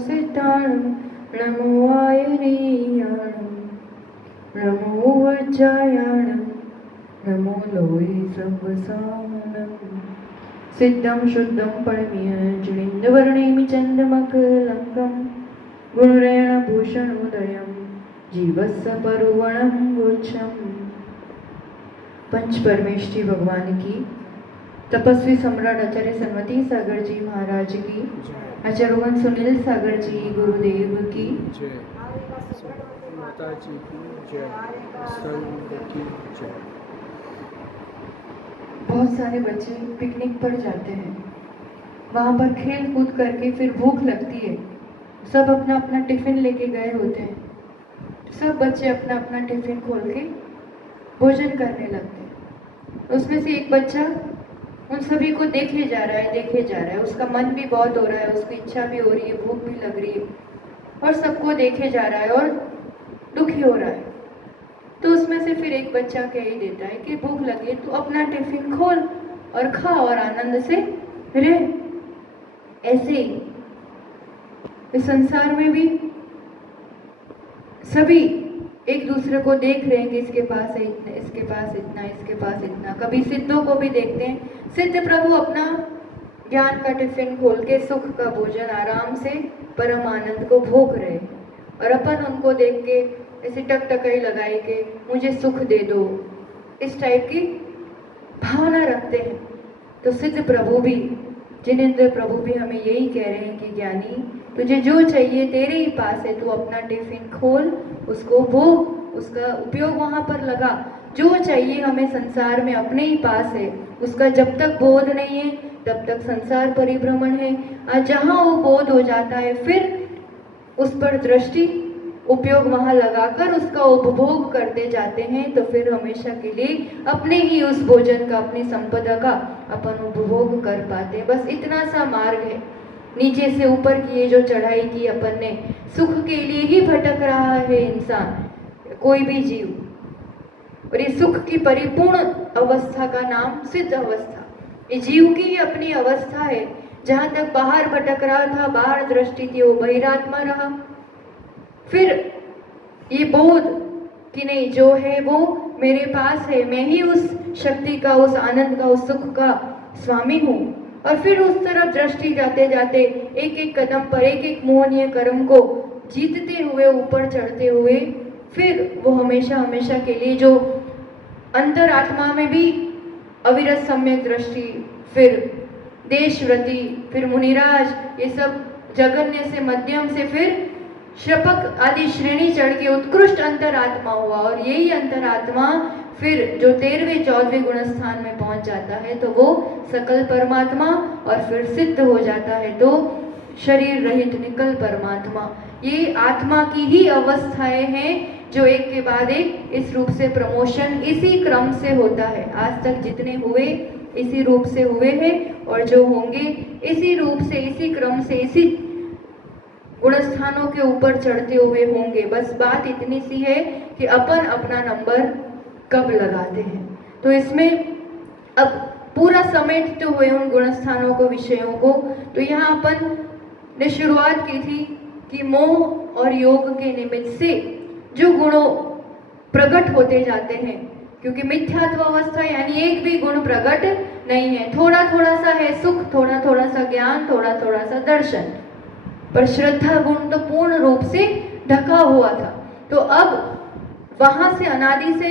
सिद्धाणं नमो आयनीयाणं नमो वज्रायाणं नमो लोये सर्वसामनं सिद्धं शुद्धं परमीयजलिन्दवर्णेमि चन्दमकलङ्कं गुणरेणभूषणोदयं जीवस्य परुवणं गुच्छम्। पंच परमेष्ठी भगवान की, तपस्वी सम्राट आचार्य सन्मति सागर जी महाराज की, आचार्य सुनील सागर जी गुरुदेव की जय, माता जी की जय, संत की जय। बहुत सारे बच्चे पिकनिक पर जाते हैं, वहाँ पर खेल कूद करके फिर भूख लगती है, सब अपना अपना टिफिन लेके गए होते हैं। सब बच्चे अपना अपना टिफिन खोल के भोजन करने लगते हैं। उसमें से एक बच्चा उन सभी को देखे जा रहा है, उसका मन भी बहुत हो रहा है, उसकी इच्छा भी हो रही है, भूख भी लग रही है और सबको देखे जा रहा है और दुखी हो रहा है। तो उसमें से फिर एक बच्चा कह ही देता है कि भूख लगी तो अपना टिफिन खोल और खा और आनंद से रह। ऐसे ही इस संसार में भी सभी एक दूसरे को देख रहे हैं कि इसके पास है इतना, इसके पास इतना, इसके पास इतना। कभी सिद्धों को भी देखते हैं, सिद्ध प्रभु अपना ज्ञान का टिफिन खोल के सुख का भोजन आराम से परम आनंद को भोग रहे हैं और अपन उनको देख के ऐसे टकटकाई लगाई के मुझे सुख दे दो, इस टाइप की भावना रखते हैं। तो सिद्ध प्रभु भी, जिनेंद्र प्रभु भी हमें यही कह रहे हैं कि ज्ञानी तुझे जो चाहिए तेरे ही पास है, तू अपना टिफिन खोल, उसको भोग, उसका उपयोग वहाँ पर लगा। जो चाहिए हमें संसार में अपने ही पास है, उसका जब तक बोध नहीं है तब तक संसार परिभ्रमण है। और जहाँ वो बोध हो जाता है फिर उस पर दृष्टि उपयोग वहाँ लगाकर उसका उपभोग करते जाते हैं, तो फिर हमेशा के लिए अपने ही उस भोजन का, अपनी संपदा का अपन उपभोग कर पाते हैं। बस इतना सा मार्ग है। नीचे से ऊपर की ये जो चढ़ाई की अपन ने, सुख के लिए ही भटक रहा है इंसान, कोई भी जीव। और ये सुख की परिपूर्ण अवस्था का नाम सिद्ध अवस्था। ये जीव की अपनी अवस्था है। जहाँ तक बाहर भटक रहा था, बाहर दृष्टि थी, वो बहिरात्मा रहा। फिर ये बोध कि नहीं, जो है वो मेरे पास है, मैं ही उस शक्ति का, उस आनंद का, उस सुख का स्वामी हूँ। और फिर उस तरफ दृष्टि जाते जाते एक एक कदम पर, एक एक मोहनीय कर्म को जीतते हुए, ऊपर चढ़ते हुए, फिर वो हमेशा हमेशा के लिए जो अंतर आत्मा में भी अविरत सम्यक दृष्टि, फिर देशव्रति, फिर मुनिराज, ये सब जगन्य से मध्यम से फिर शपक आदि श्रेणी चढ़ के उत्कृष्ट अंतरात्मा हुआ। और यही अंतरात्मा फिर जो 13वें 14वें गुण स्थान में पहुंच जाता है तो वो सकल परमात्मा, और फिर सिद्ध हो जाता है तो शरीर रहित निकल परमात्मा। ये आत्मा की ही अवस्थाएं हैं जो एक के बाद एक इस रूप से प्रमोशन इसी क्रम से होता है। आज तक जितने हुए इसी रूप से हुए हैं और जो होंगे इसी रूप से, इसी क्रम से, इसी गुणस्थानों के ऊपर चढ़ते हुए होंगे। बस बात इतनी सी है कि अपन अपना नंबर कब लगाते हैं। तो इसमें अब पूरा समेटते हुए उन गुणस्थानों को, विषयों को, तो यहाँ अपन ने शुरुआत की थी कि मोह और योग के निमित्त से जो गुणों प्रकट होते जाते हैं, क्योंकि मिथ्यात्व अवस्था यानी एक भी गुण प्रकट नहीं है। थोड़ा थोड़ा सा है सुख, थोड़ा थोड़ा सा ज्ञान, थोड़ा थोड़ा सा दर्शन, पर श्रद्धा गुण तो पूर्ण रूप से ढका हुआ था। तो अब वहां से अनादि से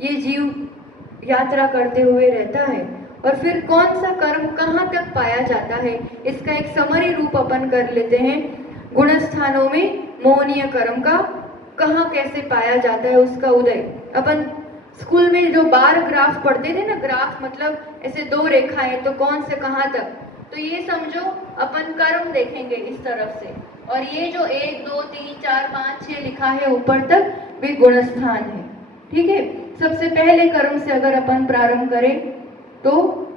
ये जीव यात्रा करते हुए रहता है। और फिर कौन सा कर्म कहाँ तक पाया जाता है, इसका एक समरी रूप अपन कर लेते हैं। गुणस्थानों में मोहनीय कर्म का कहाँ कैसे पाया जाता है, उसका उदय। अपन स्कूल में जो बार ग्राफ पढ़ते थे ना, ग्राफ मतलब ऐसे दो रेखाएं, तो कौन से कहाँ तक, तो ये समझो अपन कर्म देखेंगे इस तरफ से, और ये जो 1 2 3 4 5 6 लिखा है ऊपर तक, वे गुणस्थान है। ठीक है, सबसे पहले कर्म से अगर अपन प्रारंभ करें तो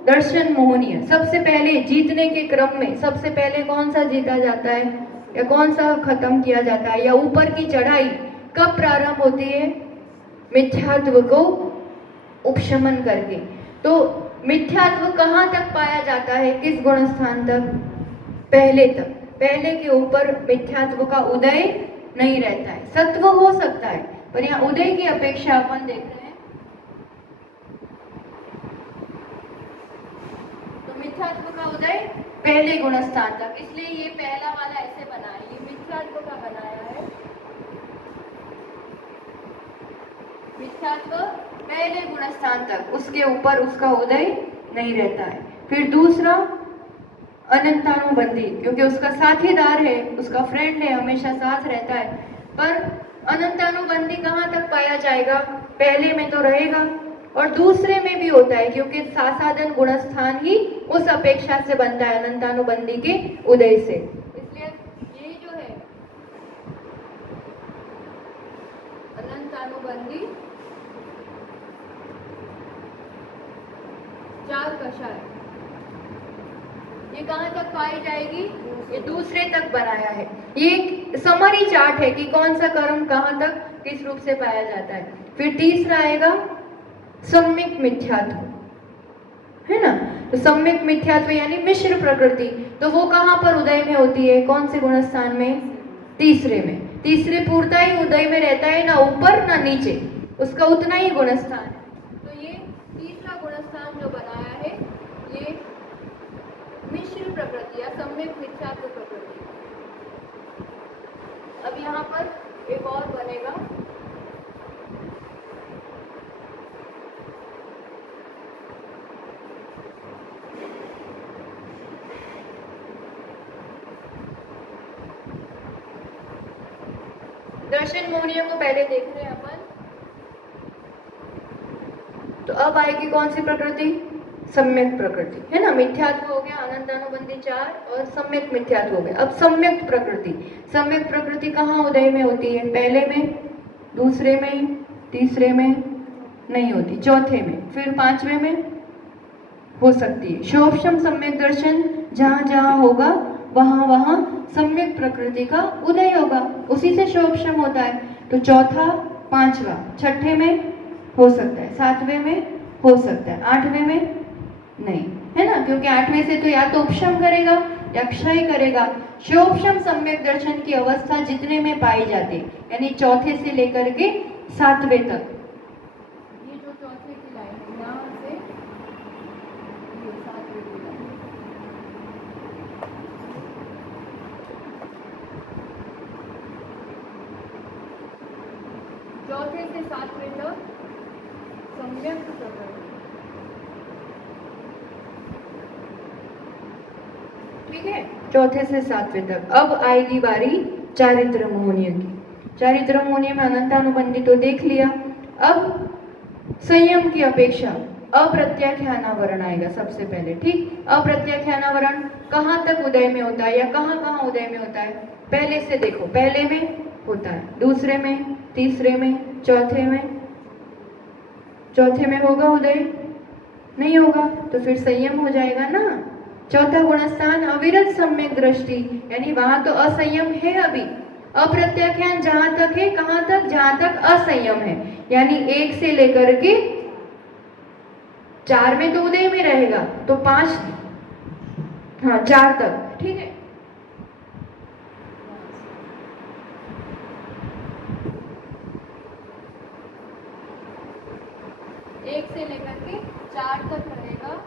दर्शन मोहनीय, सबसे पहले जीतने के क्रम में सबसे पहले कौन सा जीता जाता है या कौन सा खत्म किया जाता है, या ऊपर की चढ़ाई कब प्रारंभ होती है, मिथ्यात्व को उपशमन करके। तो मिथ्यात्व कहाँ तक पाया जाता है, किस गुण स्थान तक, पहले तक। पहले के ऊपर मिथ्यात्व का उदय नहीं रहता है। सत्व हो सकता है, पर यहाँ उदय की अपेक्षा अपन देख रहे हैं तो मिथ्यात्व का उदय पहले गुणस्थान तक, इसलिए ये पहला वाला ऐसे बना है, ये मिथ्यात्व का बनाया है। मिथ्यात्व पहले गुणस्थान तक, उसके ऊपर उसका उदय नहीं रहता है। फिर दूसरा अनंतानुबंधी, क्योंकि उसका साथीदार है, उसका फ्रेंड है, हमेशा साथ रहता है। पर अनंतानुबंधी कहाँ तक पाया जाएगा? पहले में तो रहेगा और दूसरे में भी होता है, क्योंकि सासाधन गुणस्थान ही उस अपेक्षा से बनता है अनंतानुबंधी के उदय से। इसलिए ये जो है अनंतानुबंधी चार कषाय, ये कहाँ तक पाई जाएगी? ये दूसरे तक बनाया है। ये एक समरी चार्ट है कि कौन सा कर्म कहाँ तक किस रूप से पाया जाता है। फिर तीसरा आएगा सम्यक मिथ्यात्व, है ना। तो सम्यक मिथ्यात्व यानी मिश्र प्रकृति, तो वो कहाँ पर उदय में होती है? कौन से गुणस्थान में? तीसरे में। तीसरे पूर्णता ही उदय में रहता है, ना ऊपर ना नीचे, उसका उतना ही गुणस्थान है। तो ये तीसरा गुणस्थान जो बनाया है ये मिश्र प्रकृति या सम्यक मिथ्यात्व प्रकृति। अब यहाँ पर एक और बनेगा दर्शन मोहनियों को पहले देख रहे हैं अपन। तो अब आएगी कौन सी प्रकृति? सम्यक प्रकृति, है ना। मिथ्यात्व हो गया, अनंतानुबंधी चार और सम्यक मिथ्यात्व हो गया। अब सम्यक प्रकृति, सम्यक प्रकृति कहाँ उदय में होती है? पहले में, दूसरे में, तीसरे में नहीं होती, चौथे में, फिर पांचवे में हो सकती है। शोभशम सम्यक दर्शन जहां जहां होगा वहां वहां सम्यक प्रकृति का उदय होगा, उसी से शोभशम होता है। तो चौथा, पांचवा, छठे में हो सकता है, सातवें में हो सकता है, आठवें में नहीं, है ना, क्योंकि आठवें से तो या तो उपशम करेगा या क्षय करेगा। शोभशम सम्यक दर्शन की अवस्था जितने में पाई जाती है, यानी चौथे से लेकर के सातवें तक, ये जो चौथे की लाइन है यहाँ से ये सातवें की लाइन, चौथे से सातवें तक सम्यक प्रकृति, ठीक है, चौथे से सातवें तक। अब आएगी बारी चारित्र मोहनीय की। चारित्र मोहनीय में अनंतानुबंधी तो देख लिया। अब संयम की अपेक्षा अप्रत्याख्यानावरण आएगा सबसे पहले, ठीक। अप्रत्याख्यानावरण कहाँ तक उदय में होता है या कहाँ कहाँ उदय में होता है? पहले से देखो, पहले में होता है, दूसरे में, तीसरे में, चौथे में। चौथे में होगा उदय? नहीं होगा, तो फिर संयम हो जाएगा ना। चौथा गुणस्थान अविरत सम्यक दृष्टि, यानी वहां तो असंयम है अभी। अप्रत्याख्यान जहां तक है, कहां तक? जहां तक असंयम है, यानी 1 से लेकर के 4 में तो उदय में रहेगा, तो 5, हाँ 4 तक, ठीक है। एक से लेकर के 4 तक रहेगा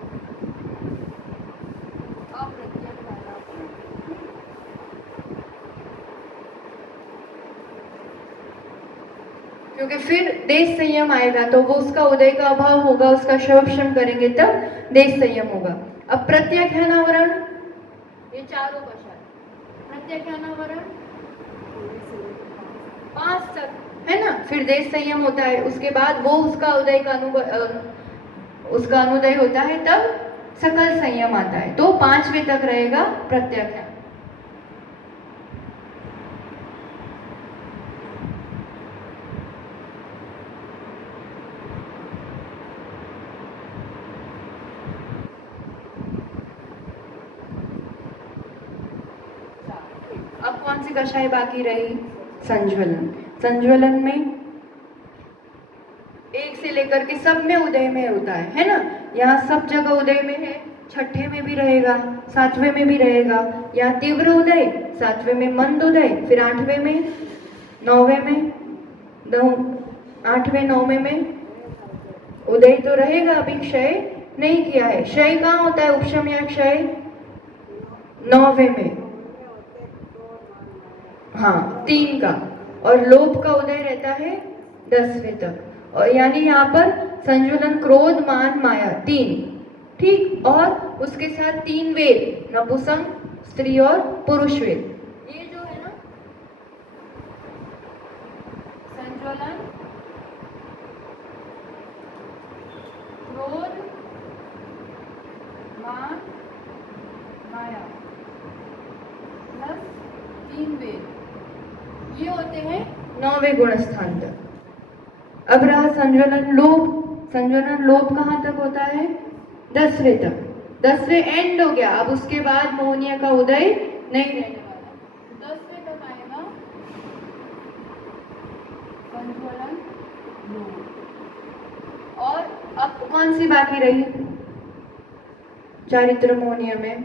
क्योंकि फिर देश संयम आएगा तो वो उसका उदय का अभाव होगा, उसका शोभशम करेंगे तब देश संयम होगा। अब प्रत्याख्यानावरण, ये चारों कषाय, प्रत्याख्यानावरण 5 तक, है ना। फिर देश संयम होता है, उसके बाद वो उसका उदय का उसका अनुदय होता है, तब सकल संयम आता है, तो 5वें तक रहेगा प्रत्याख्यान। अब कौन सी कषाय बाकी रही? संज्वलन। संज्वलन में 1 से लेकर के सब में उदय में होता है ना। यहाँ सब जगह उदय में है, छठे में भी रहेगा, सातवें में भी रहेगा, या तीव्र उदय, सातवें में मंद उदय, फिर आठवें में, नौवें में, आठवें नौवें में उदय तो रहेगा, अभी क्षय नहीं किया है। क्षय कहाँ होता है, उपशम या क्षय? नौवें में, हाँ 3 का, और लोभ का उदय रहता है 10वें तक। और यानी यहाँ पर संजुलन क्रोध मान माया 3, ठीक, और उसके साथ 3 वेद, नपुंसक, स्त्री और पुरुष वेद। ये जो है ना संजुलन क्रोध मान माया प्लस 3 वेद, ये होते हैं 9वें गुण स्थान तक। अब रहा संज्वलन लोभ। संज्वलन लोभ कहाँ तक होता है? 10वें तक। 10वें एंड हो गया, अब उसके बाद मोहनिया का उदय नहीं रहने वाला। 10वें तक आएगा संज्वलन लोभ। और अब कौन सी बाकी रही चारित्र मोहनिया में?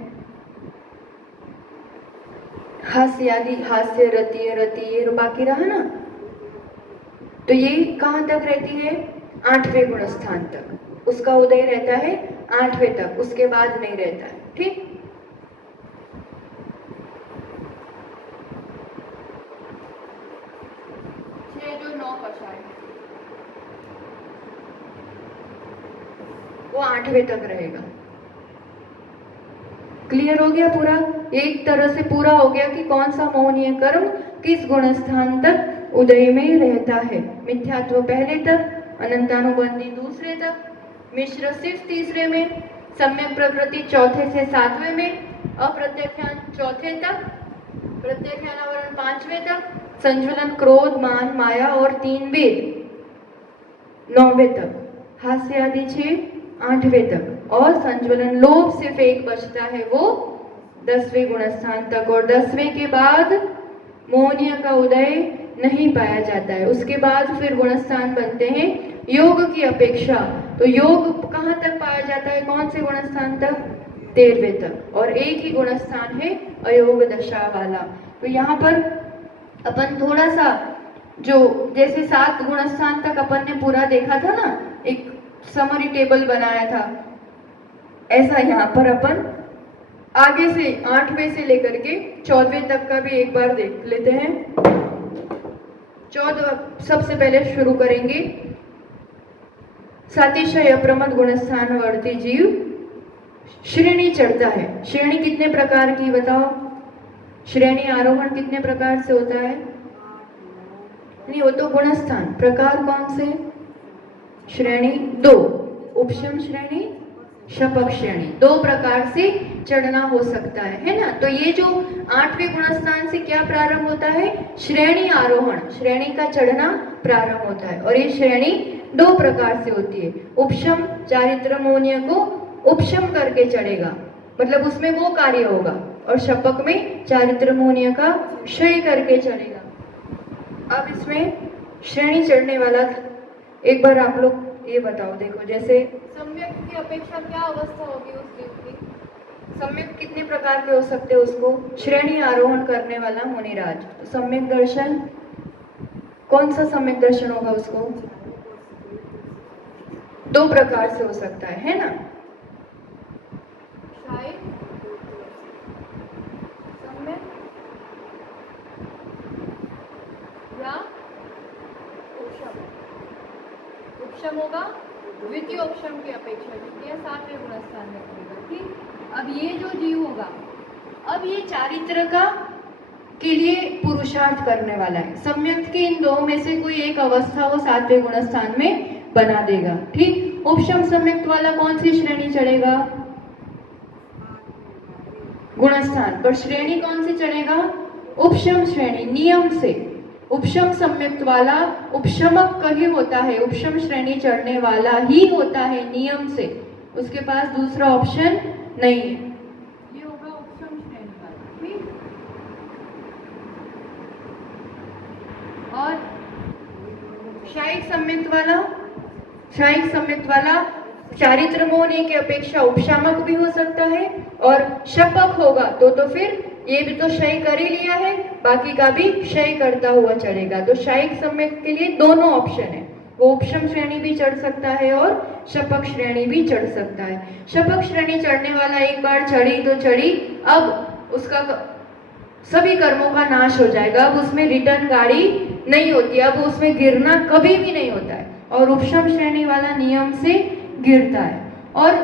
हास्य आदि, हास्य रति, रति ये बाकी रहा ना, तो ये कहाँ तक रहती है? 8वें गुण स्थान तक। उसका उदय रहता है 8वें तक, उसके बाद नहीं रहता है, ठीक। जो 9 कषाय वो 8वें तक रहेगा। क्लियर हो गया पूरा? एक तरह से पूरा हो गया कि कौन सा मोहनीय कर्म किस गुण स्थान तक उदय में रहता है। मिथ्यात्व पहले तक, अनंतानुबंधी दूसरे तक, मिश्र सिर्फ तीसरे में, सम्यक प्रकृति चौथे से 7वें में, अप्रत्यख्यान चौथे तक, प्रत्यख्यानावरण 5वें तक, संजुलन क्रोध मान माया और 3 वेद 9वें तक, हास्य आदि 6 8वें तक, और संज्वलन लोभ सिर्फ एक बचता है, वो 10वें गुण स्थान तक। और 10वें के बाद मोहनिया का उदय नहीं पाया जाता है। उसके बाद फिर गुण स्थान बनते हैं योग की अपेक्षा। तो योग कहाँ तक पाया जाता है, कौन से गुण स्थान तक? 13वें तक। और एक ही गुण स्थान है अयोग दशा वाला। तो यहाँ पर अपन थोड़ा सा जो जैसे 7 गुण स्थान तक अपन ने पूरा देखा था ना, एक समरी टेबल बनाया था, ऐसा यहाँ पर अपन आगे से 8वें से लेकर के 14वें तक का भी एक बार देख लेते हैं। 14 सबसे पहले शुरू करेंगे। सातिशय अप्रमद गुणस्थान वर्ती जीव श्रेणी चढ़ता है। श्रेणी कितने प्रकार की बताओ? श्रेणी आरोहण कितने प्रकार से होता है? नहीं, वो तो गुणस्थान। प्रकार कौन से? श्रेणी 2, उपशम श्रेणी, शपक श्रेणी। 2 प्रकार से चढ़ना हो सकता है ना। तो ये जो 8वें गुणस्थान से क्या प्रारंभ होता है? श्रेणी आरोहण, श्रेणी का चढ़ना प्रारंभ होता है। और ये श्रेणी 2 प्रकार से होती है। उपशम चारित्र मोहनीय को उपशम करके चढ़ेगा, मतलब उसमें वो कार्य होगा, और शपक में चारित्र मोहनीय का क्षय करके चढ़ेगा। अब इसमें श्रेणी चढ़ने वाला एक बार आप लोग ये बताओ, देखो जैसे सम्यक की अपेक्षा क्या अवस्था होगी उस जीव की? सम्यक कितने प्रकार के हो सकते हैं उसको? श्रेणी आरोहण करने वाला मुनिराज। तो सम्यक दर्शन, कौन सा सम्यक दर्शन होगा उसको? 2 प्रकार से हो सकता है ना? शायद सम्यक या उपशम। उपशम होगा द्वितीय उपशम की अपेक्षा, द्वितीय 7वें गुणस्थान में होगा, ठीक। अब ये जो जीव होगा, अब ये चारित्र का के लिए पुरुषार्थ करने वाला है। सम्यक के इन 2 में से कोई एक अवस्था वो 7वें गुणस्थान में बना देगा, ठीक। उपशम सम्यक वाला कौन सी श्रेणी चढ़ेगा? गुणस्थान पर श्रेणी कौन सी चढ़ेगा? उपशम श्रेणी, नियम से। उपशम सम्यक्त वाला उपशमक कहीं होता है, उपशम श्रेणी चढ़ने वाला ही होता है नियम से, उसके पास दूसरा ऑप्शन नहीं है। ये होगा उपशम श्रेणी वाला, ठीक। और शायिक सम्यक्त वाला, शायिक सम्यक्त वाला चारित्र में होने की अपेक्षा उपशामक भी हो सकता है, और शपक होगा तो फिर ये भी तो क्षय कर ही लिया है, बाकी का भी क्षय करता हुआ चलेगा। तो शायिक सम्यक के लिए दोनों ऑप्शन है, वो उपशम श्रेणी भी चढ़ सकता है और शपक श्रेणी भी चढ़ सकता है। शपक श्रेणी चढ़ने वाला एक बार चढ़ी तो चढ़ी, अब उसका सभी कर्मों का नाश हो जाएगा, अब उसमें रिटर्न गाड़ी नहीं होती, अब उसमें गिरना कभी भी नहीं होता है, और उपशम श्रेणी वाला नियम से गिरता है। और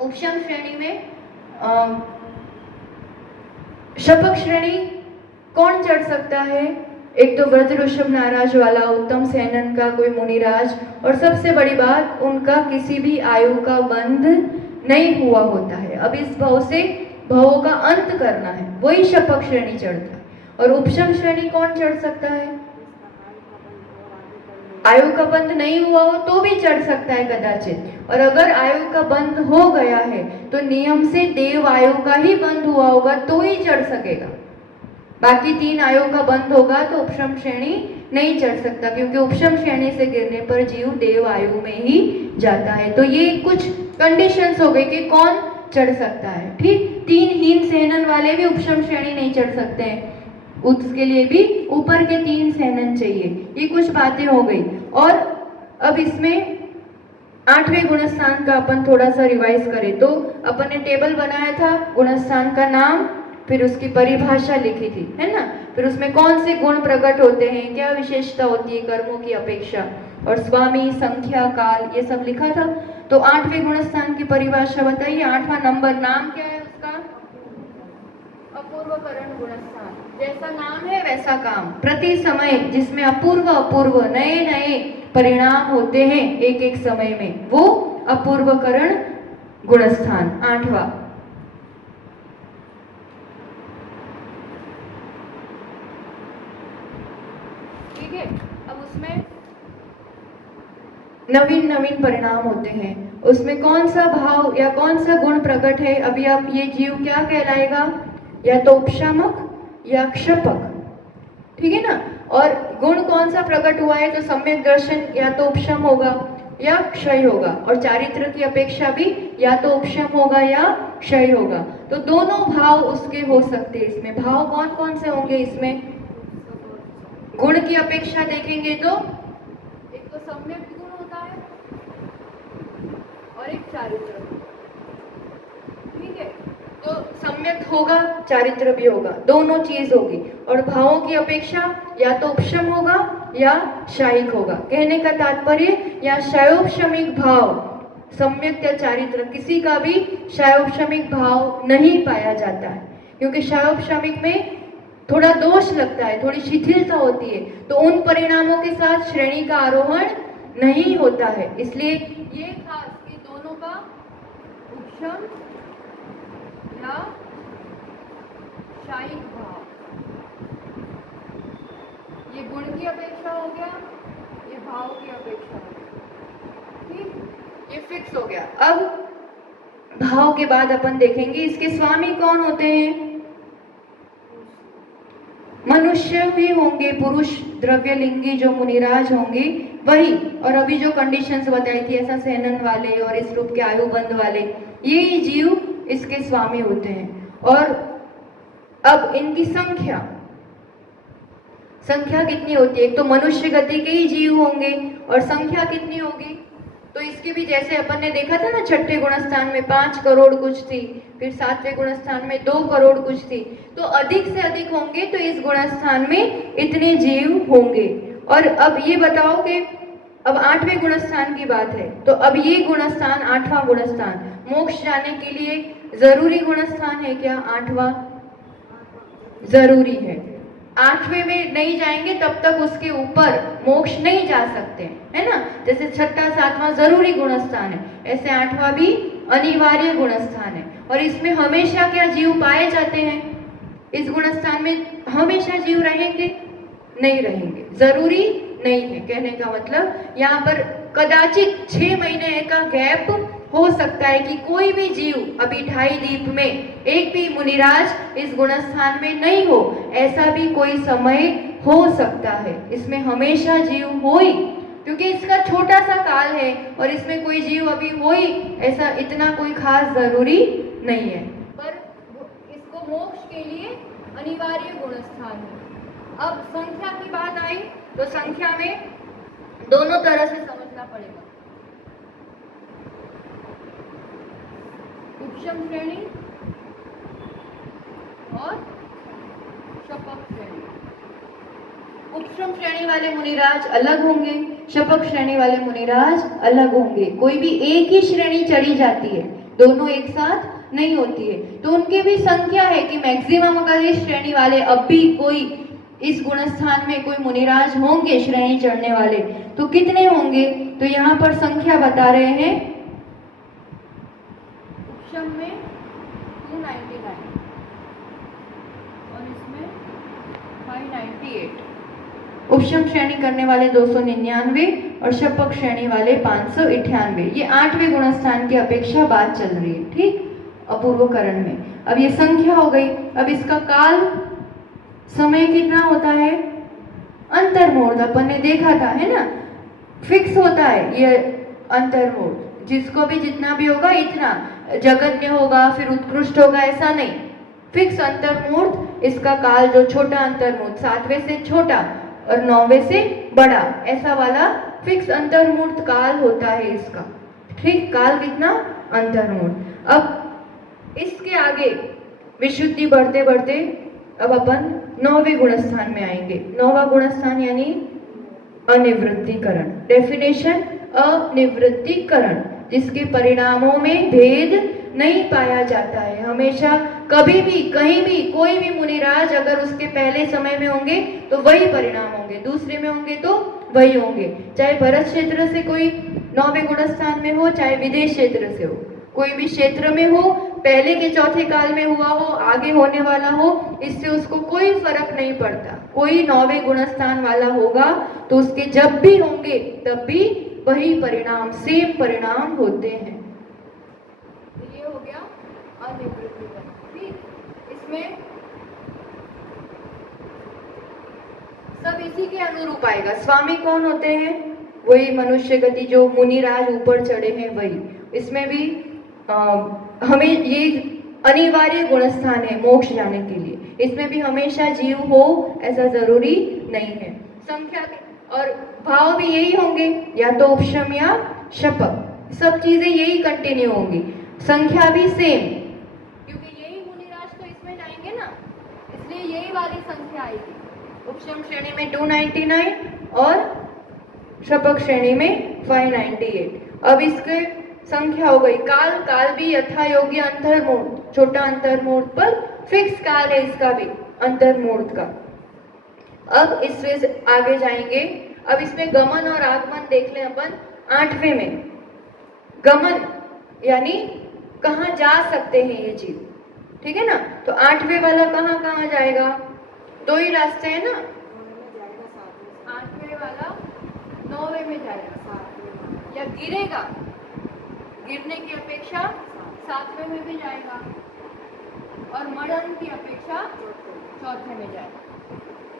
उपशम श्रेणी में शपक श्रेणी कौन चढ़ सकता है? एक तो व्रज ऋषभ नाराज वाला उत्तम सेनन का कोई मुनिराज, और सबसे बड़ी बात उनका किसी भी आयु का बंध नहीं हुआ होता है। अब इस भाव से भावों का अंत करना है, वही शपक श्रेणी चढ़ता है। और उपशम श्रेणी कौन चढ़ सकता है? आयु का बंध नहीं हुआ हो तो भी चढ़ सकता है कदाचित, और अगर आयु का बंध हो गया है तो नियम से देव आयु का ही बंध हुआ होगा तो ही चढ़ सकेगा। बाकी 3 आयु का बंध होगा तो उपशम श्रेणी नहीं चढ़ सकता, क्योंकि उपशम श्रेणी से गिरने पर जीव देव आयु में ही जाता है। तो ये कुछ कंडीशंस हो गई कि कौन चढ़ सकता है। ठीक, 3 हीन सेनन वाले भी उपशम श्रेणी नहीं चढ़ सकते हैं, उसके लिए भी ऊपर के 3 सेनन चाहिए। ये कुछ बातें हो गई। और अब इसमें 8वें गुणस्थान का अपन थोड़ा सा रिवाइज करें तो अपन ने टेबल बनाया था, गुणस्थान का नाम, फिर उसकी परिभाषा लिखी थी, है ना, फिर उसमें कौन से गुण प्रकट होते हैं, क्या विशेषता होती है कर्मों की अपेक्षा, और स्वामी, संख्या, काल, ये सब लिखा था। तो 8वें गुणस्थान की परिभाषा बताइए। 8वां नंबर, नाम क्या है उसका? अपूर्वकरण गुणस्थान। जैसा नाम है वैसा काम, प्रति समय जिसमें अपूर्व अपूर्व नए नए परिणाम होते हैं एक एक समय में, वो अपूर्वकरण गुणस्थान 8वां। ठीक है, अब उसमें नवीन नवीन परिणाम होते हैं, उसमें कौन सा भाव या कौन सा गुण प्रकट है? अभी आप ये जीव क्या कहलाएगा? या तो उपशामक या क्षपक, ठीक है ना। और गुण कौन सा प्रकट हुआ है? तो सम्यक दर्शन या तो उपशम होगा या क्षय होगा, और चारित्र की अपेक्षा भी या तो उपशम होगा या क्षय होगा। तो दोनों भाव उसके हो सकते हैं। इसमें भाव कौन कौन से होंगे? इसमें गुण की अपेक्षा देखेंगे तो एक तो सम्यक गुण होता है और एक चारित्र, ठीक है। तो सम्यक होगा, चारित्र भी होगा, दोनों चीज होगी। और भावों की अपेक्षा या तो उपशम होगा या शायिक होगा। कहने का तात्पर्य या शायोपशमिक भाव, सम्यक या चारित्र, किसी का भी शायोपशमिक भाव नहीं पाया जाता है, क्योंकि शायोपशमिक में थोड़ा दोष लगता है, थोड़ी शिथिलता होती है, तो उन परिणामों के साथ श्रेणी का आरोहण नहीं होता है। इसलिए ये खास कि दोनों का उपशम या शायिक भाव, ये गुण की अपेक्षा हो गया, ये भाव की अपेक्षा हो गया, ठीक, ये फिक्स हो गया। अब भाव के बाद अपन देखेंगे इसके स्वामी कौन होते हैं। मनुष्य ही होंगे, पुरुष द्रव्यलिंगी जो मुनिराज होंगे वही। और अभी जो कंडीशंस बताई थी, ऐसा सेनन वाले और इस रूप के आयुबंध वाले, ये जीव इसके स्वामी होते हैं। और अब इनकी संख्या कितनी होती है? एक तो मनुष्य गति के ही जीव होंगे, और संख्या कितनी होगी? तो इसकी भी जैसे अपन ने देखा था ना, 6ठे गुणस्थान में 5 करोड़ कुछ थी, फिर 7वें गुणस्थान में 2 करोड़ कुछ थी, तो अधिक से अधिक होंगे तो इस गुणस्थान में इतने जीव होंगे। और अब ये बताओ कि अब 8वें गुणस्थान की बात है, तो अब ये गुणस्थान 8वां गुणस्थान मोक्ष जाने के लिए जरूरी गुणस्थान है क्या? 8वां जरूरी है। 8वें में नहीं जाएंगे तब तक उसके ऊपर मोक्ष नहीं जा सकते, है ना। जैसे 6ठा 7वां जरूरी गुणस्थान है, ऐसे 8वां भी अनिवार्य गुणस्थान है। और इसमें हमेशा क्या जीव पाए जाते हैं? इस गुणस्थान में हमेशा जीव रहेंगे? नहीं रहेंगे, जरूरी नहीं है। कहने का मतलब यहाँ पर कदाचित 6 महीने का गैप हो सकता है कि कोई भी जीव अभी ढाई दीप में एक भी मुनिराज इस गुणस्थान में नहीं हो, ऐसा भी कोई समय हो सकता है। इसमें हमेशा जीव हो ही, क्योंकि इसका छोटा सा काल है और इसमें कोई जीव अभी हो ही ऐसा इतना कोई खास जरूरी नहीं है, पर इसको मोक्ष के लिए अनिवार्य गुणस्थान है। अब संख्या की बात आई तो संख्या में दोनों तरह से समझना पड़ेगा। उपशम श्रेणी और शपक श्रेणी। उपशम श्रेणी वाले मुनिराज अलग होंगे, शपक श्रेणी वाले मुनिराज अलग होंगे। कोई भी एक ही श्रेणी चढ़ी जाती है, दोनों एक साथ नहीं होती है। तो उनकी भी संख्या है कि मैक्सिमम अगर इस श्रेणी वाले अब भी कोई इस गुणस्थान में कोई मुनिराज होंगे श्रेणी चढ़ने वाले तो कितने होंगे, तो यहाँ पर संख्या बता रहे हैं। उपशम में 299 और इसमें 598। उपशम श्रेणी करने वाले 299 और शपक श्रेणी वाले 598। ये 8वें गुणस्थान की अपेक्षा बात चल रही है, ठीक, अपूर्वकरण में। अब ये संख्या हो गई। अब इसका काल समय कितना होता है, अंतर्मूर्त अपन ने देखा था, है ना, फिक्स होता है ये अंतर्मूर्त, जिसको भी जितना भी होगा इतना, जगन्य होगा फिर उत्कृष्ट होगा ऐसा नहीं, फिक्स अंतर्मूर्त। इसका काल जो छोटा अंतर्मूर्त 7वें से छोटा और 9वें से बड़ा ऐसा वाला फिक्स अंतर्मूर्त काल होता है इसका, ठीक, काल कितना अंतर्मूर्त। अब इसके आगे विशुद्धि बढ़ते बढ़ते अब अपन 9वें गुणस्थान में आएंगे। 9वां गुणस्थान यानी अनिवृत्तिकरण। डेफिनेशन, अनिवृत्तिकरण, जिसके परिणामों में भेद नहीं पाया जाता है। हमेशा कभी भी कहीं भी कोई भी मुनिराज अगर उसके पहले समय में होंगे तो वही परिणाम होंगे, दूसरे में होंगे तो वही होंगे। चाहे भरत क्षेत्र से कोई 9वें गुणस्थान में हो, चाहे विदेश क्षेत्र से हो, कोई भी क्षेत्र में हो, पहले के चौथे काल में हुआ हो, आगे होने वाला हो, इससे उसको कोई फर्क नहीं पड़ता। कोई 9वें गुणस्थान वाला होगा तो उसके जब भी होंगे तब भी वही परिणाम, सेम परिणाम होते हैं। ये हो गया अनिवृत्तिकरण, ठीक। इसमें सब इसी के अनुरूप आएगा। स्वामी कौन होते हैं, वही मनुष्य गति, जो मुनिराज ऊपर चढ़े हैं वही। इसमें भी हमें ये अनिवार्य गुणस्थान है मोक्ष जाने के लिए। इसमें भी हमेशा जीव हो ऐसा जरूरी नहीं है। संख्या और भाव भी यही होंगे, या तो उपशम या शपक, सब चीजें यही कंटिन्यू होंगी। संख्या भी सेम, क्योंकि यही मुनिराज तो इसमें जाएंगे ना, इसलिए यही वाली संख्या आएगी। उपशम श्रेणी में 299 और शपक श्रेणी में 598। अब इसके संख्या हो गई। काल, काल भी यथा योग्य अंतर्मूर्त, छोटा अंतर्मूर्त पर फिक्स काल है इसका भी अंतर्मूर्त का। अब इसमें से आगे जाएंगे। अब इसमें गमन और आगमन देख लें अपन। 8वें में गमन यानी कहाँ जा सकते हैं ये जीव, ठीक है ना। तो 8वें वाला कहाँ कहाँ जाएगा, दो ही रास्ते हैं ना। 8वें वाला 9वें में जाएगा या गिरेगा, गिरने की अपेक्षा 7वें में भी जाएगा और मरण की अपेक्षा 4थे में जाएगा।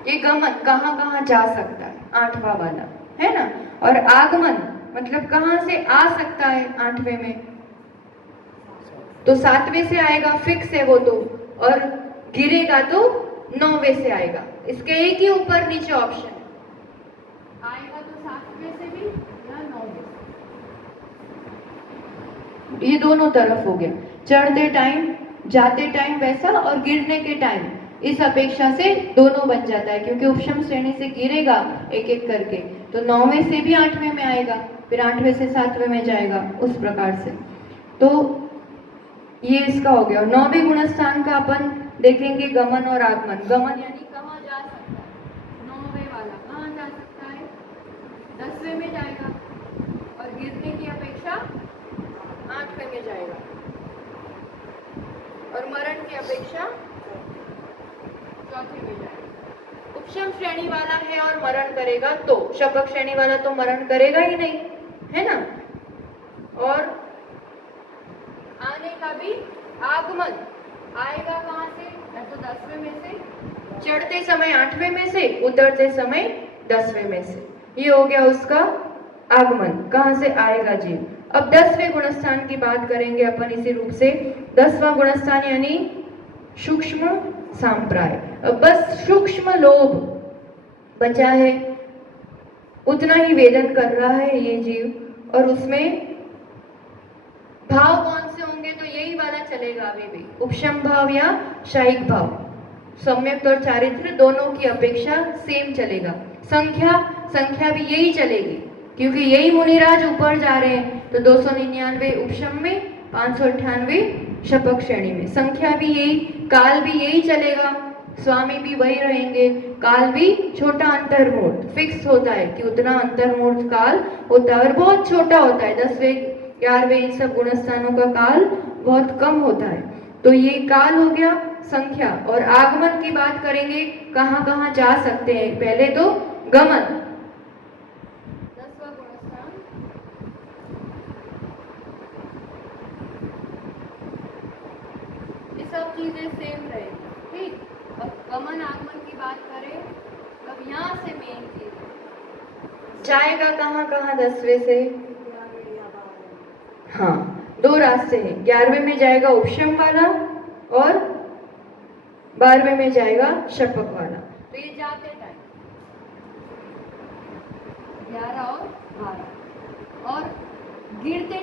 ये गमन कहाँ कहाँ जा सकता है 8वां वाला, है ना। और आगमन मतलब कहाँ से आ सकता है 8वें में, तो 7वें से आएगा, फिक्स है वो तो, और गिरेगा तो 9वें से आएगा। इसके एक ही ऊपर नीचे ऑप्शन है, आएगा तो 7वें से भी या 9वें से। ये दोनों तरफ हो गया, चढ़ते टाइम, जाते टाइम वैसा, और गिरने के टाइम इस अपेक्षा से दोनों बन जाता है, क्योंकि उपशम श्रेणी से गिरेगा एक एक करके तो 9वें से भी 8वें में आएगा, फिर 8वें से 7वें में जाएगा, उस प्रकार से। तो ये इसका हो गया। 9वें गुणस्थान का अपन देखेंगे गमन और आगमन। गमन यानी कहाँ जा सकता है, 9वें वाला कहाँ जा सकता है, 10वें में जाएगा, और गिरने की अपेक्षा 8वें में जाएगा, और मरण की अपेक्षा 4थे में जाएगा। उपशम श्रेणी वाला है और मरण करेगा तो, शपक श्रेणी वाला तो मरण करेगा ही नहीं, है ना। और आने का भी आगमन आएगा कहाँ से, या तो 10वें में से, चढ़ते समय 8वें में से, उतरते समय 10वें में से। ये हो गया उसका आगमन, कहाँ से आएगा जीव। अब 10वें गुणस्थान की बात करेंगे अपन इसी रूप से। 10वां गुणस्थान यानी सूक्ष्म सांप्राय। अब बस सूक्ष्म लोभ बचा है, उतना ही वेदन कर रहा है ये जीव, और उसमें भाव कौन से होंगे तो यही वाला चलेगा अभी भी, उपशम भाव या शायिक भाव। सम्यक और चारित्र दोनों की अपेक्षा सेम चलेगा। संख्या भी यही चलेगी, क्योंकि यही मुनिराज ऊपर जा रहे हैं, तो 299 उपशम में, 598 शपक श्रेणी में। संख्या भी यही, काल भी यही चलेगा, स्वामी भी वही रहेंगे, काल भी छोटा अंतर्मूर्त फिक्स होता है कि उतना अंतर्मूर्त काल होता है, और बहुत छोटा होता है। 10वें 11वें इन सब गुणस्थानों का काल बहुत कम होता है। तो ये काल हो गया संख्या। और आगमन की बात करेंगे, कहाँ कहाँ जा सकते हैं। पहले तो गमन, 10वां गुणस्थान, ये सब चीजें सेम रहेगी, ठीक। अब गमन आगमन की बात करें, अब यहाँ से मेन चीज जाएगा कहाँ कहाँ 10वें से। हाँ, दो रास्ते हैं, 11वें में जाएगा उपशम वाला और 12वें में जाएगा शपक वाला। तो ये जाते टाइम 11 और 12, और गिरते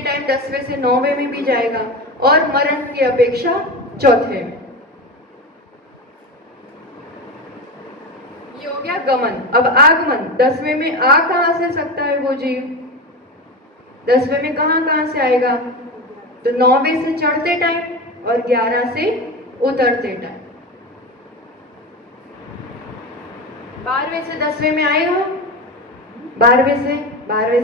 टाइम 10वें से 9वें में भी जाएगा, और मरण की अपेक्षा चौथे में। ये हो गया गमन। अब आगमन, 10वें में आ कहाँ से सकता है वो जीव, 10वें में कहाँ से आएगा, तो 9वें से चढ़ते टाइम और 11 से उतरते टाइम। 12वें से 10वें में आएगा, 12वें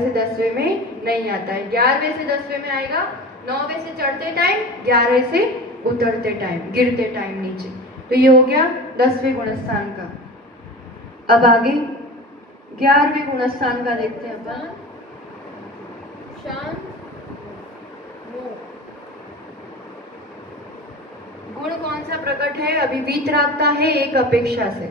से 10वें में नहीं आता है। 11वें से 10वें में आएगा, 9वें से चढ़ते टाइम, 11वें से उतरते टाइम, गिरते टाइम नीचे। तो ये हो गया 10वें गुणस्थान का। अब आगे 11वें गुणस्थान का देखते हैं अपन। शांत मोह, गुण कौन सा प्रकट है, अभी वीतरागता है एक अपेक्षा से,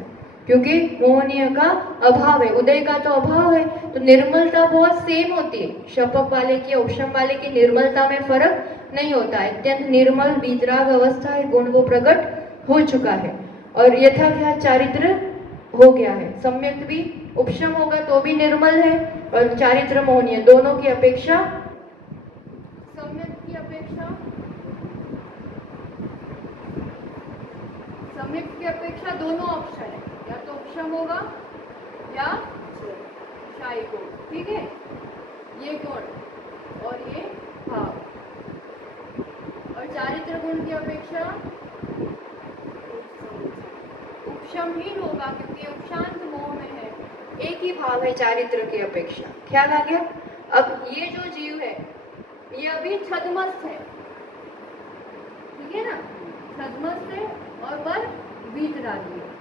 क्योंकि मोहनीय का अभाव है, उदय का तो अभाव है, तो निर्मलता बहुत सेम होती है। शपक वाले की उपशम वाले की निर्मलता में फर्क नहीं होता है, अत्यंत निर्मल वीतराग अवस्था है, गुण वो प्रकट हो चुका है, और यथाख्यात चारित्र हो गया है। सम्यक भी उपशम होगा तो भी निर्मल है, और चारित्र मोहनीय, दोनों की अपेक्षा, सम्यक की अपेक्षा, सम्यक की अपेक्षा दोनों ऑप्शन है, या तो उपशम होगा या शायिक होगा, ठीक है। ये गुण और ये भाव, और चारित्र गुण की अपेक्षा उपशम ही होगा, क्योंकि उपशांत मोह में है, एक ही भाव है चारित्र की अपेक्षा। ख्याल आ गया। अब ये जो जीव है ये अभी छद्मस्थ है, ठीक है ना, छद्मस्थ है और पर वीतरागी है।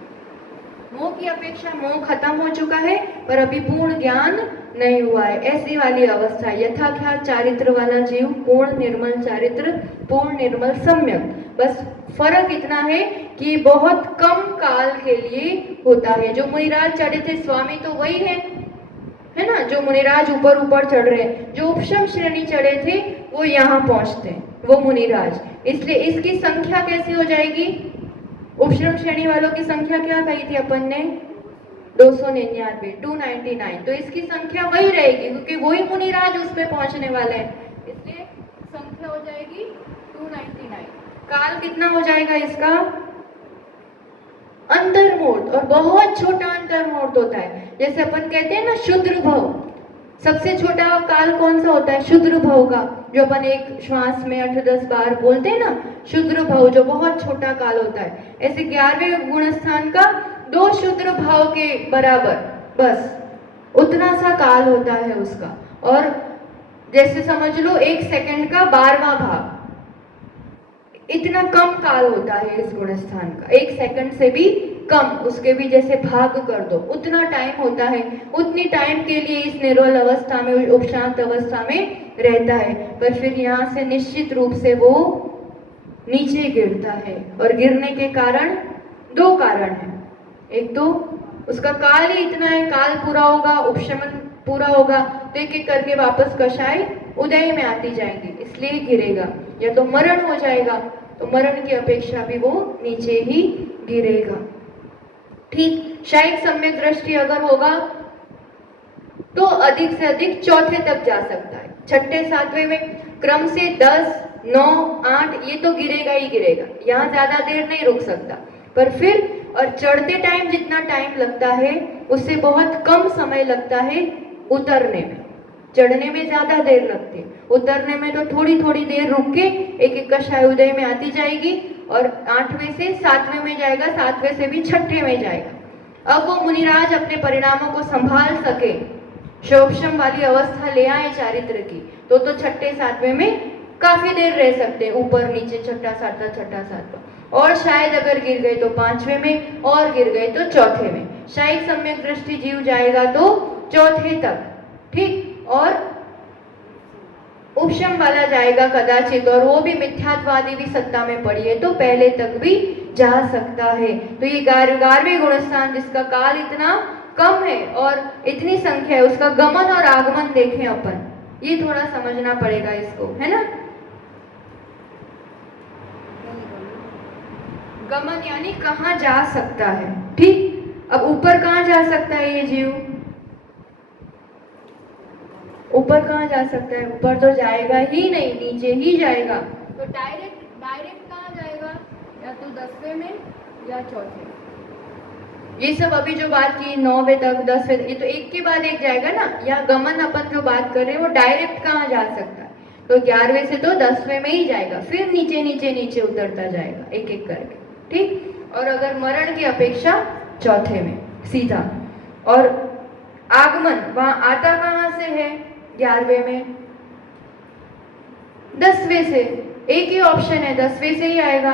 मोह की अपेक्षा मोह खत्म हो चुका है, पर अभी पूर्ण ज्ञान नहीं हुआ है, ऐसी वाली अवस्था। यथाख्यात चारित्र वाला जीव पूर्ण निर्मल चारित्र, पूर्ण निर्मल सम्यक। बस फर्क इतना है कि बहुत कम काल के लिए होता है। जो मुनिराज चढ़े थे स्वामी तो वही है ना, जो मुनिराज ऊपर ऊपर चढ़ रहे हैं। जो उपशम श्रेणी चढ़े थे वो यहाँ पहुंचते हैं, वो मुनिराज। इसलिए इसकी संख्या कैसी हो जाएगी, उपशम श्रेणी वालों की संख्या क्या कही थी अपन ने, 299, 299। तो इसकी संख्या वही रहेगी, क्योंकि वही मुनिराज उस पे पहुंचने वाले हैं, इसलिए संख्या हो जाएगी 299। काल कितना हो जाएगा इसका, अंतर्मूर्त, और बहुत छोटा अंतर्मूर्त होता है। जैसे अपन कहते हैं ना शुद्र भव, सबसे छोटा काल कौन सा होता है, शुद्र भव का, जो अपन एक श्वास में 8-10 बार बोलते हैं ना, शुद्र भव, जो बहुत छोटा काल होता है। ऐसे 11वें गुणस्थान का 2 शुद्र भाव के बराबर, बस उतना सा काल होता है उसका। और जैसे समझ लो 1 सेकंड का 12वां भाग, इतना कम काल होता है इस गुणस्थान का, 1 सेकंड से भी कम, उसके भी जैसे भाग कर दो उतना टाइम होता है। उतनी टाइम के लिए इस निर्वल अवस्था में, उपशांत अवस्था में रहता है, पर फिर यहाँ से निश्चित रूप से वो नीचे गिरता है। और गिरने के कारण 2 कारण हैं, एक तो उसका काल ही इतना है, काल पूरा होगा, उपशमन पूरा होगा तो एक एक करके वापस कषाय उदय में आती जाएंगी, इसलिए गिरेगा। या तो मरण हो जाएगा तो मरण की अपेक्षा भी वो नीचे ही गिरेगा। ठीक, शायद सम्यक दृष्टि अगर होगा तो अधिक से अधिक चौथे तक जा सकता है। छठे सातवें में क्रम से 10, 9, 8 ये तो गिरेगा ही गिरेगा, यहाँ ज्यादा देर नहीं रुक सकता। पर फिर और चढ़ते टाइम जितना टाइम लगता है उससे बहुत कम समय लगता है उतरने में। चढ़ने में ज्यादा देर लगती है, उतरने में तो थोड़ी थोड़ी देर रुक के एक एक कषाय उदय में आती जाएगी और 8वें से 7वें में जाएगा, 7वें से भी 6ठे में जाएगा। अब वो मुनिराज अपने परिणामों को संभाल सके, शोभशम वाली अवस्था ले आए चारित्र की, तो 6ठे 7वें में काफी देर रह सकते हैं, ऊपर नीचे, छठा सातवा छठा सातवा, और शायद अगर गिर गए तो 5वें में, और गिर गए तो चौथे में। शायद सम्यक दृष्टि जीव जाएगा तो चौथे तक, ठीक, और उपशम वाला जाएगा कदाचित, और वो भी मिथ्यात्वादी भी सत्ता में पड़ी है तो पहले तक भी जा सकता है। तो ये 11वें गुणस्थान जिसका काल इतना कम है और इतनी संख्या है, उसका गमन और आगमन देखें अपन, ये थोड़ा समझना पड़ेगा इसको, है ना। गमन यानी कहाँ जा सकता है, ठीक। अब ऊपर कहाँ जा सकता है ये जीव, ऊपर कहाँ जा सकता है, ऊपर तो जाएगा ही नहीं, नीचे ही जाएगा। तो डायरेक्ट कहाँ जाएगा, या तो 10वें में या चौथे। ये सब अभी जो बात की 9वें तक, 10वें, ये तो एक के बाद एक जाएगा ना। या गमन अपन जो बात कर रहे हैं वो डायरेक्ट कहाँ जा सकता है, तो 11वें से तो 10वें में ही जाएगा, फिर नीचे नीचे नीचे उतरता जाएगा एक एक करके, ठीक। और अगर मरण की अपेक्षा चौथे में सीधा। और आगमन वहां आता कहाँ से है, 11वें में, 10वें से, एक ही ऑप्शन है, 10वें से ही आएगा,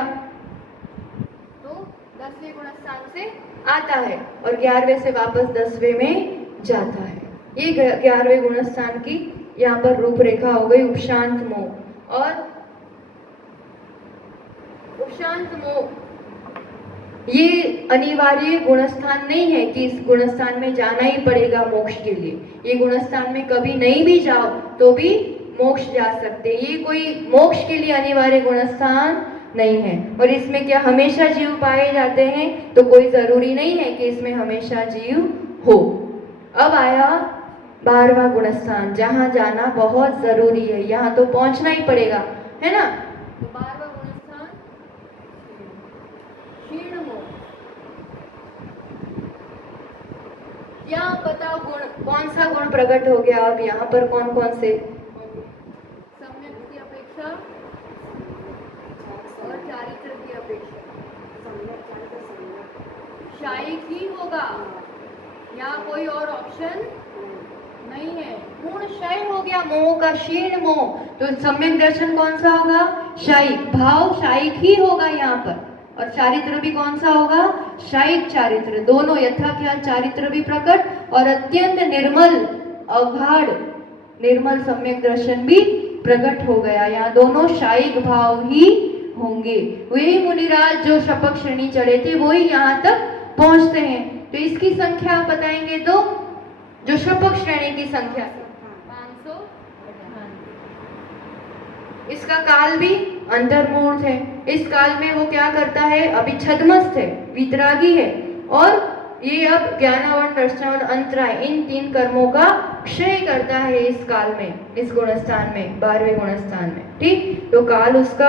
तो 10वें गुणस्थान से आता है और 11वें से वापस 10वें में जाता है। ये 11वें गुणस्थान की यहाँ पर रूपरेखा हो गई। उपशांत मोह, और उपशांत मोह ये अनिवार्य गुणस्थान नहीं है कि इस गुणस्थान में जाना ही पड़ेगा मोक्ष के लिए। ये गुणस्थान में कभी नहीं भी जाओ तो भी मोक्ष जा सकते, ये कोई मोक्ष के लिए अनिवार्य गुणस्थान नहीं है। और इसमें क्या हमेशा जीव पाए जाते हैं, तो कोई जरूरी नहीं है कि इसमें हमेशा जीव हो। अब आया 12वां गुणस्थान, जहां जाना बहुत जरूरी है, यहाँ तो पहुंचना ही पड़ेगा, है ना। तो 12वां गुणस्थान क्षीण मोह। यहाँ बताओ गुण, कौन सा गुण प्रकट हो गया अब यहाँ पर, कौन कौन से, सम्यक की अपेक्षा और चारित्र की अपेक्षा शायिक ही होगा, यहाँ कोई और ऑप्शन नहीं है। पूर्ण क्षय हो गया मोह का, क्षीण मोह, तो सम्यक दर्शन कौन सा होगा, शायिक भाव, शायिक ही होगा यहाँ पर। और चारित्र भी कौन सा होगा, शायिक चारित्र, दोनों यथाख्याल चारित्र भी प्रकट और अत्यंत निर्मल अगाढ़ निर्मल सम्यक दर्शन भी प्रकट हो गया। यहाँ दोनों शायिक भाव ही होंगे। वही मुनिराज जो शपथ श्रेणी चढ़े थे वही यहाँ तक पहुंचते हैं। तो इसकी संख्या आप बताएंगे तो जो शपथ श्रेणी की संख्या 598, इसका काल भी अंतर्मूर्त है। इस काल में वो क्या करता है, अभी छद्मस्थ है, वितरागी है, और ये अब ज्ञानावरण, दर्शनावरण, अंतराय, इन 3 कर्मों का क्षय करता है इस काल में, इस गुणस्थान में, 12वें गुणस्थान में, ठीक। तो काल उसका